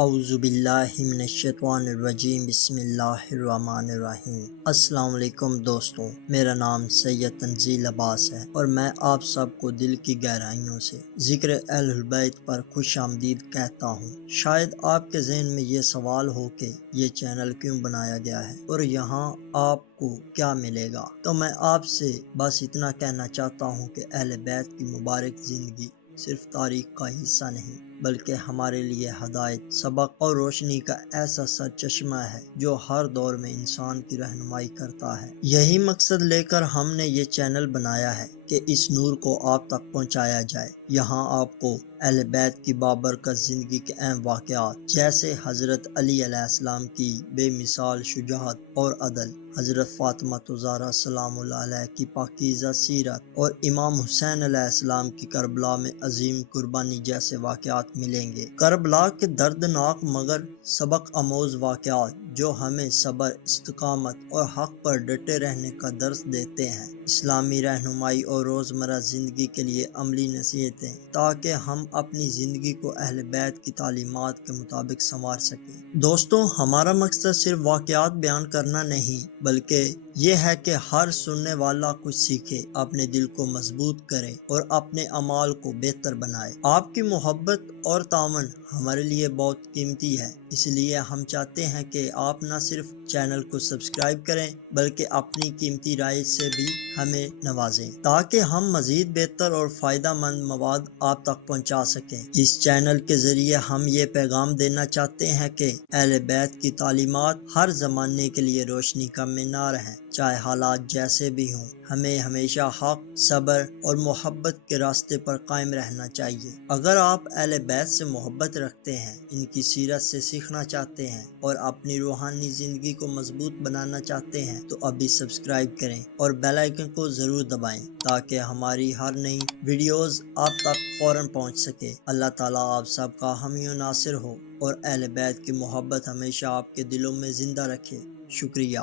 اعوذ باللہ من الشیطان الرجیم، بسم اللہ الرحمن الرحیم۔ السلام علیکم دوستوں، میرا نام سید تنزیل عباس ہے اور میں آپ سب کو دل کی گہرائیوں سے ذکر اہل البیت پر خوش آمدید کہتا ہوں۔ شاید آپ کے ذہن میں یہ سوال ہو کہ یہ چینل کیوں بنایا گیا ہے اور یہاں آپ کو کیا ملے گا، تو میں آپ سے بس اتنا کہنا چاہتا ہوں کہ اہل بیت کی مبارک زندگی صرف تاریخ کا حصہ نہیں بلکہ ہمارے لیے ہدایت، سبق اور روشنی کا ایسا سرچشمہ ہے جو ہر دور میں انسان کی رہنمائی کرتا ہے۔ یہی مقصد لے کر ہم نے یہ چینل بنایا ہے کہ اس نور کو آپ تک پہنچایا جائے۔ یہاں آپ کو اہل بیت کی بابرکت زندگی کے اہم واقعات جیسے حضرت علی علیہ السلام کی بے مثال شجاعت اور عدل، حضرت فاطمہ الزہرا سلام اللہ علیہ کی پاکیزہ سیرت اور امام حسین علیہ السلام کی کربلا میں عظیم قربانی جیسے واقعات ملیں گے۔ کربلا کے دردناک مگر سبق آموز واقعات جو ہمیں صبر، استقامت اور حق پر ڈٹے رہنے کا درس دیتے ہیں، اسلامی رہنمائی اور روزمرہ زندگی کے لیے عملی نصیحتیں، تاکہ ہم اپنی زندگی کو اہل بیت کی تعلیمات کے مطابق سنوار سکیں۔ دوستوں، ہمارا مقصد صرف واقعات بیان کرنا نہیں بلکہ یہ ہے کہ ہر سننے والا کچھ سیکھے، اپنے دل کو مضبوط کرے اور اپنے اعمال کو بہتر بنائے۔ آپ کی محبت اور تعاون ہمارے لیے بہت قیمتی ہے، اس لیے ہم چاہتے ہیں کہ آپ نہ صرف چینل کو سبسکرائب کریں بلکہ اپنی قیمتی رائے سے بھی ہمیں نوازیں تاکہ ہم مزید بہتر اور فائدہ مند مواد آپ تک پہنچا سکیں۔ اس چینل کے ذریعے ہم یہ پیغام دینا چاہتے ہیں کہ اہل بیت کی تعلیمات ہر زمانے کے لیے روشنی کا مینار ہیں، چاہے حالات جیسے بھی ہوں۔ ہمیں ہمیشہ حق، صبر اور محبت کے راستے پر قائم رہنا چاہیے۔ اگر آپ اہل بیت سے محبت رکھتے ہیں، ان کی سیرت سے سیکھنا چاہتے ہیں اور اپنی روحانی زندگی کو مضبوط بنانا چاہتے ہیں تو ابھی سبسکرائب کریں اور بیل آئیکن کو ضرور دبائیں تاکہ ہماری ہر نئی ویڈیوز آپ تک فوراً پہنچ سکے۔ اللہ تعالیٰ آپ سب کا حامی و ناصر ہو اور اہل بیت کی محبت ہمیشہ آپ کے دلوں میں زندہ رکھے۔ شکریہ۔